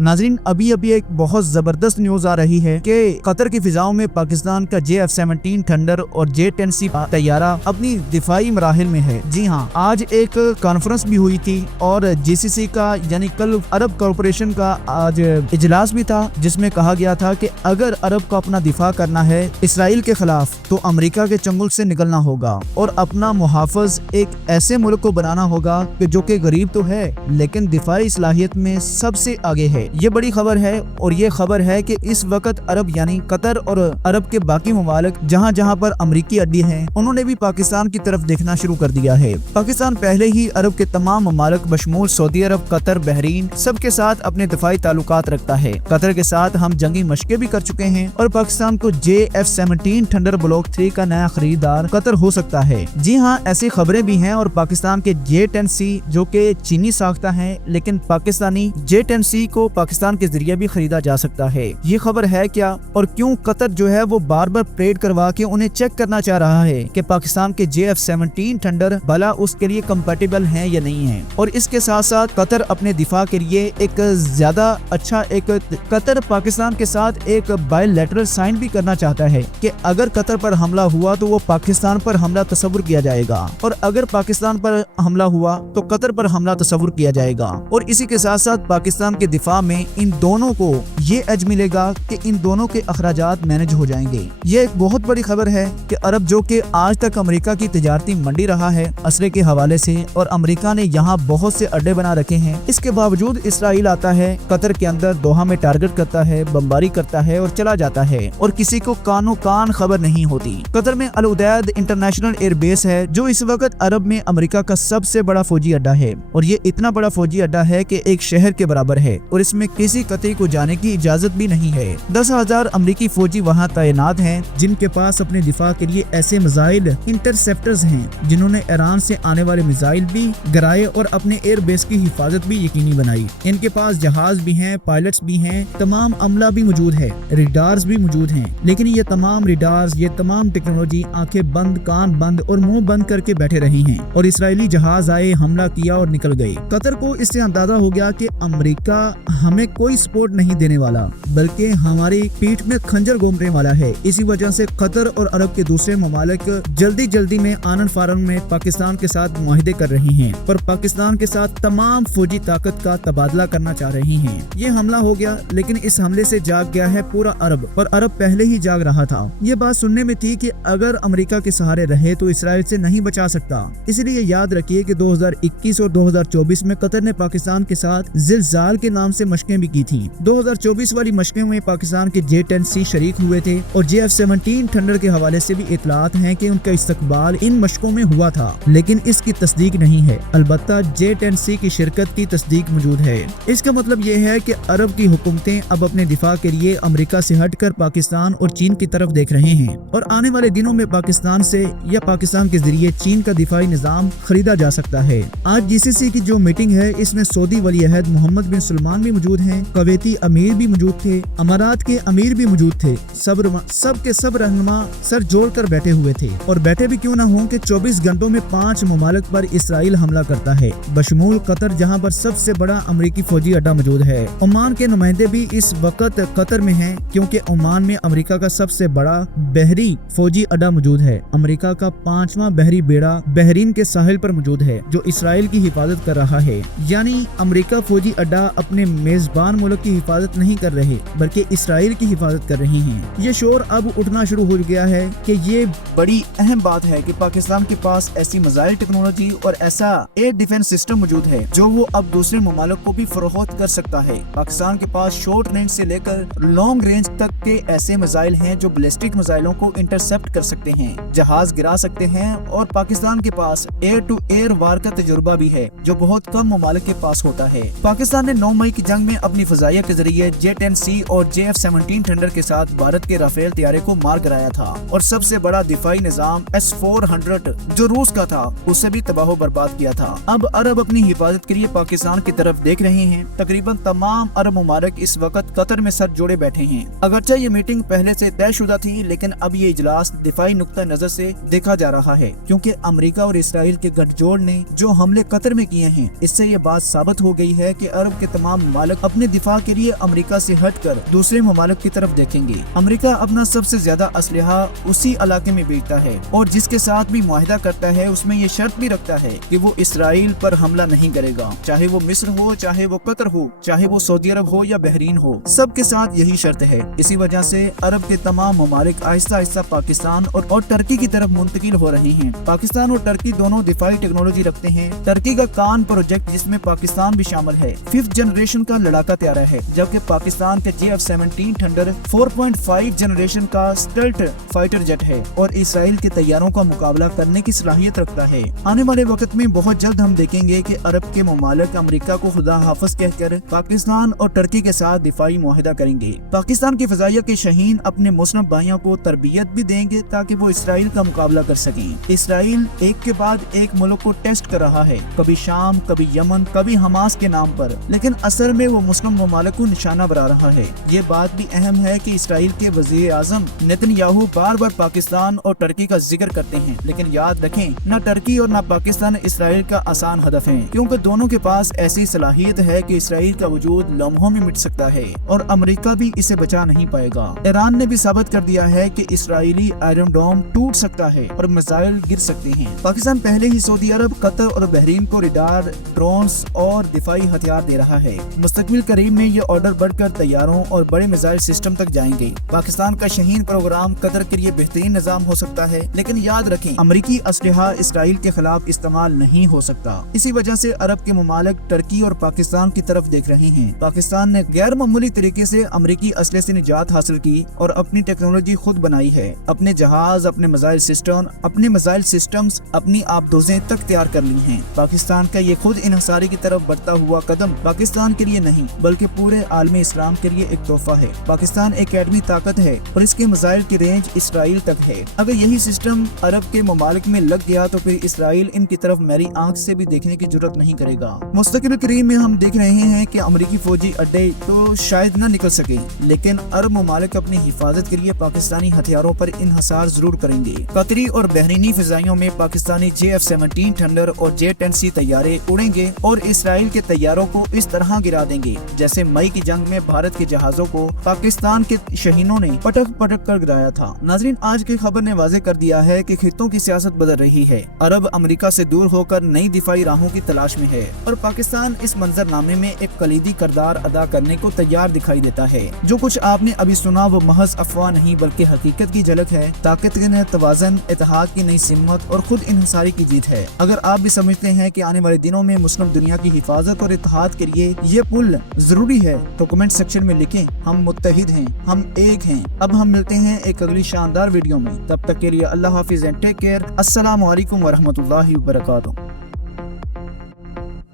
नाज़रीन, अभी अभी एक बहुत जबरदस्त न्यूज आ रही है कि कतर की फिजाओं में पाकिस्तान का JF-17 थंडर और J-10C तैयारा अपनी दिफाई मराहिल में है। जी हाँ, आज एक कॉन्फ्रेंस भी हुई थी और GCC का यानी कल अरब कॉर्पोरेशन का आज इजलास भी था, जिसमें कहा गया था कि अगर अरब को अपना दिफा करना है इसराइल के खिलाफ तो अमेरिका के चंगुल से निकलना होगा और अपना मुहाफिज एक ऐसे मुल्क को बनाना होगा कि जो कि गरीब तो है लेकिन दिफाई सलाहियत में सबसे आगे है। ये बड़ी खबर है और ये खबर है कि इस वक्त अरब यानी कतर और अरब के बाकी ममालिक जहाँ जहाँ पर अमरीकी अड्डे हैं उन्होंने भी पाकिस्तान की तरफ देखना शुरू कर दिया है। पाकिस्तान पहले ही अरब के तमाम ममालिक बशमूल सऊदी अरब, कतर, बहरीन सबके साथ अपने दिफाई ताल्लुकात रखता है। कतर के साथ हम जंगी मशकें भी कर चुके हैं और पाकिस्तान को JF-17 थंडर ब्लॉक 3 का नया खरीदार कतर हो सकता है। जी हाँ, ऐसी खबरें भी हैं और पाकिस्तान के J-10C जो कि चीनी साख्ता है लेकिन पाकिस्तानी J-10C को पाकिस्तान के जरिए भी खरीदा जा सकता है। ये खबर है क्या और क्यों कतर जो है वो बार बार परेड करवा के उन्हें चेक करना चाह रहा है कि पाकिस्तान के JF-17 थंडर भला उसके लिए कंपैटिबल हैं या नहीं है। और इसके साथ साथ कतर अपने दिफा के लिए एक ज्यादा अच्छा कतर पाकिस्तान के साथ एक बायलैटरल साइन भी करना चाहता है कि अगर कतर पर हमला हुआ तो वो पाकिस्तान पर हमला तस्वुर किया जाएगा और अगर पाकिस्तान पर हमला हुआ तो कतर पर हमला तस्वुर किया जाएगा। और इसी के साथ साथ पाकिस्तान के दिफा में इन दोनों को ये एज मिलेगा कि इन दोनों के अखराजात मैनेज हो जाएंगे। ये एक बहुत बड़ी खबर है कि अरब जो कि आज तक अमेरिका की तिजारती मंडी रहा है असले के हवाले से और अमेरिका ने यहाँ बहुत से अड्डे बना रखे हैं, इसके बावजूद इसराइल आता है कतर के अंदर, दोहा में टारगेट करता है, बमबारी करता है और चला जाता है और किसी को कानो कान खबर नहीं होती। कतर में अल उदैद इंटरनेशनल एयरबेस है जो इस वक्त अरब में अमेरिका का सबसे बड़ा फौजी अड्डा है और ये इतना बड़ा फौजी अड्डा है कि एक शहर के बराबर है और इसमें किसी कतई को जाने की इजाजत भी नहीं है। 10,000 अमरीकी फौजी वहाँ तैनात हैं जिनके पास अपने दिफा के लिए ऐसे मिसाइल इंटरसेप्टर्स हैं जिन्होंने ईरान से आने वाले मिसाइल भी गिराए और अपने एयर बेस की हिफाजत भी यकीनी बनाई। इनके पास जहाज भी हैं, पायलट्स भी हैं, तमाम अमला भी मौजूद है, रेडार्स भी मौजूद हैं। लेकिन ये तमाम रेडार्स, ये तमाम टेक्नोलॉजी आंखें बंद, कान बंद और मुंह बंद करके बैठे रही हैं और इसराइली जहाज आए, हमला किया और निकल गए। कतर को इससे अंदाजा हो गया कि अमेरिका हमें कोई सपोर्ट नहीं देने वाला बल्कि हमारी पीठ में खंजर घोंपने वाला है। इसी वजह से कतर और अरब के दूसरे ममालिक जल्दी जल्दी में आनन फारन में पाकिस्तान के साथ मुआहिदे कर रही हैं और पाकिस्तान के साथ तमाम फौजी ताकत का तबादला करना चाह रही हैं। ये हमला हो गया लेकिन इस हमले से जाग गया है पूरा अरब और अरब पहले ही जाग रहा था। ये बात सुनने में थी कि अगर अमेरिका के सहारे रहे तो इसराइल से नहीं बचा सकता। इसलिए याद रखिए कि 2021 और 2024 में कतर ने पाकिस्तान के साथ जिलजाल के नाम से मशकें भी की थी। 2024 वाली मशकें में पाकिस्तान के J-10C शरीक हुए थे और JF-17 थंडर के हवाले से भी इतलात हैं कि उनका इस्तकबाल इन मशकों में हुआ था लेकिन इसकी तस्दीक नहीं है। अलबत्ता J-10C की शिरकत की तस्दीक मौजूद है। इसका मतलब ये है कि अरब की हुकूमतें अब अपने दिफा के लिए अमेरिका से हटकर पाकिस्तान और चीन की तरफ देख रहे हैं और आने वाले दिनों में पाकिस्तान से या पाकिस्तान के जरिए चीन का दिफाई निजाम खरीदा जा सकता है। आज GCC की जो मीटिंग है इसमें सऊदी वली अहद मोहम्मद बिन सलमान भी मौजूद हैं, कवैती अमीर भी मौजूद थे, अमारात के अमीर भी मौजूद थे। सब के सब रहनुमा सर जोड़कर बैठे हुए थे और बैठे भी क्यों ना हो कि 24 घंटों में 5 ममालिक पर इसराइल हमला करता है बशमूल कतर जहां पर सबसे बड़ा अमेरिकी फौजी अड्डा मौजूद है। ओमान के नुमाइंदे भी इस वक्त कतर में हैं क्योंकि ओमान में अमेरिका का सबसे बड़ा बहरी फौजी अड्डा मौजूद है। अमेरिका का 5वां बहरी बेड़ा बहरीन के साहिल पर मौजूद है जो इसराइल की हिफाजत कर रहा है। यानी अमेरिका फौजी अड्डा अपने मेजबान मुल्क की हिफाजत नहीं कर रहे बल्कि इसराइल की हिफाजत कर रही हैं। ये शोर अब उठना शुरू हो गया है कि ये बड़ी अहम बात है कि पाकिस्तान के पास ऐसी मिसाइल टेक्नोलॉजी और ऐसा एयर डिफेंस सिस्टम मौजूद है जो वो अब दूसरे ममालिक को भी फरोख्त कर सकता है। पाकिस्तान के पास शॉर्ट रेंज से लेकर लॉन्ग रेंज तक के ऐसे मिसाइल हैं जो बैलिस्टिक मिसाइलों को इंटरसेप्ट कर सकते हैं, जहाज गिरा सकते हैं और पाकिस्तान के पास एयर टू एयर वार का तजुर्बा भी है जो बहुत कम ममालिक के पास होता है। पाकिस्तान ने 9 मई की जंग में अपनी फजाइया के जरिए J-10C और JF-17 थंडर के साथ भारत के राफेल तैयारे को मार कराया था और सबसे बड़ा दिफाई निजाम S-400 जो रूस का था उसे भी तबाह बर्बाद किया था। अब अरब अपनी हिफाजत के लिए पाकिस्तान की तरफ देख रहे हैं। तकरीबन तमाम अरब मुमालिक इस वक्त कतर में सर जोड़े बैठे हैं। अगरचे ये मीटिंग पहले से तयशुदा थी, लेकिन अब ये इजलास दिफाई नुक्ता नजर से देखा जा रहा है, क्योंकि अमेरिका और इसराइल के गठजोड़ ने जो हमले कतर में किए हैं, इससे ये बात साबित हो गई है कि अरब के तमाम मुमालिक अपने दिफा के लिए अमेरिका से हटकर दूसरे मुमालिक की तरफ देखेंगे। अमेरिका अपना सबसे ज्यादा असलहा उसी इलाके में बेचता है और जिसके साथ भी मुआहिदा करता है उसमें ये शर्त भी रखता है कि वो इसराइल पर हमला नहीं करेगा, चाहे वो मिस्र हो, चाहे वो कतर हो, चाहे वो सऊदी अरब हो या बहरीन हो, सबके साथ यही शर्त है। इसी वजह से अरब के तमाम मुमालिक आहिस्ता आहिस्ता पाकिस्तान और टर्की की तरफ मुंतकिल हो रहे हैं। पाकिस्तान और टर्की दोनों दिफाई टेक्नोलॉजी रखते हैं। टर्की का कान प्रोजेक्ट जिसमें पाकिस्तान भी शामिल है 5th जनरेशन का लड़ाका तैयारा है, जबकि पाकिस्तान के JF-17 थंडर 4.5 जनरेशन का स्टल्ट फाइटर जेट है और इसराइल के तैयारों का मुकाबला करने की सलाहियत रखता है। आने वाले वक्त में बहुत जल्द हम देखेंगे कि अरब के मुमालिक अमेरिका को खुदा हाफिज कहकर पाकिस्तान और टर्की के साथ दिफाई मुआहिदा करेंगे। पाकिस्तान की फजाइया के शहीन अपने मुस्लिम भाइयों को तरबियत भी देंगे ताकि वो इसराइल का मुकाबला कर सकें। इसराइल एक के बाद एक मुल्क को टेस्ट कर रहा है, कभी शाम, कभी यमन, कभी हमास के नाम पर, लेकिन असल में वो मुस्लिम मुमालिक को निशाना बना रहा है। ये बात भी अहम है कि इसराइल के वजीर आजम नेतन्याहू बार बार पाकिस्तान और टर्की का जिक्र करते हैं, लेकिन याद रखें न टर्की और न पाकिस्तान इसराइल का आसान हदफ है, क्योंकि दोनों के पास ऐसी सलाहियत है कि इसराइल का वजूद लम्हों में मिट सकता है और अमेरिका भी इसे बचा नहीं पाएगा। ईरान ने भी साबित कर दिया है कि इसराइली आयरन डोम टूट सकता है और मिसाइल गिर सकते हैं। पाकिस्तान पहले ही सऊदी अरब, कतर और बहरीन को रडार, ड्रोन्स और दिफाई हथियार दे रहा है। मुस्तकबिल करीब में ये ऑर्डर बढ़कर तैयारों और बड़े मिसाइल सिस्टम तक जाएंगे। पाकिस्तान का शहीन प्रोग्राम कतर के लिए बेहतरीन निजाम हो सकता है, लेकिन याद रखें अमरीकी असलहा इसराइल के खिलाफ इस्तेमाल नहीं हो सकता। इसी वजह से अरब के मुमालिक टर्की और पाकिस्तान की तरफ देख रहे हैं। पाकिस्तान ने गैर मामूली तरीके से अमरीकी असले से निजात हासिल की और अपनी टेक्नोलॉजी खुद बनाई है। अपने जहाज, अपने मिसाइल सिस्टम्स, अपनी आबदोजें तक तैयार कर ली हैं। पाकिस्तान का ये खुद इन्हिसारी की तरफ बढ़ता हुआ कदम पाकिस्तान के लिए नहीं बल्कि पूरे आलमी इस्लाम के लिए एक तोहफा है। पाकिस्तान एक एटमी ताकत है और इसके मिसाइल की रेंज इसराइल तक है। अगर यही सिस्टम अरब के ममालिक में लग गया तो फिर इसराइल इनकी तरफ मेरी आंख से भी देखने की जरूरत नहीं करेगा। मुस्तकिल करीब में हम देख रहे हैं कि अमरीकी फौजी अड्डे तो शायद न निकल सके, लेकिन अरब ममालिक अपनी हिफाजत के लिए पाकिस्तानी हथियारों पर इन्हिसार जरूर करेंगे। कतरी और बहरीनी फिजाइयों में पाकिस्तानी JF-17 थंडर और J-10C तैयारे उड़ेंगे और इसराइल के तैयारों को इस तरह गिरा देंगे जैसे मई की जंग में भारत के जहाजों को पाकिस्तान के शहीनों ने पटक पटक कर गिराया था। नाजरीन, आज की खबर ने वाज़ेह कर दिया है कि खित्तों की सियासत बदल रही है। अरब अमेरिका से दूर होकर नई दिफाई राहों की तलाश में है और पाकिस्तान इस मंजरनामे में एक कलीदी किरदार अदा करने को तैयार दिखाई देता है। जो कुछ आपने अभी सुना वो महज अफवाह नहीं बल्कि हकीकत की झलक है। ताकत के नए तवाज़न, इत्तेहाद की नई सिमत और खुद इन्हिसारी की जीत है। अगर आप भी समझते हैं कि आने वाले दिनों में मुस्लिम दुनिया की हिफाजत और इत्तेहाद के लिए ये पुल जरूरी है तो कमेंट सेक्शन में लिखें। हम मुत्तहिद हैं, हम एक हैं। अब हम मिलते हैं एक अगली शानदार वीडियो में। तब तक के लिए अल्लाह हाफिज एंड टेक केयर। अस्सलामु अलैकुम वरहमतुल्लाहि वबरकातुहू।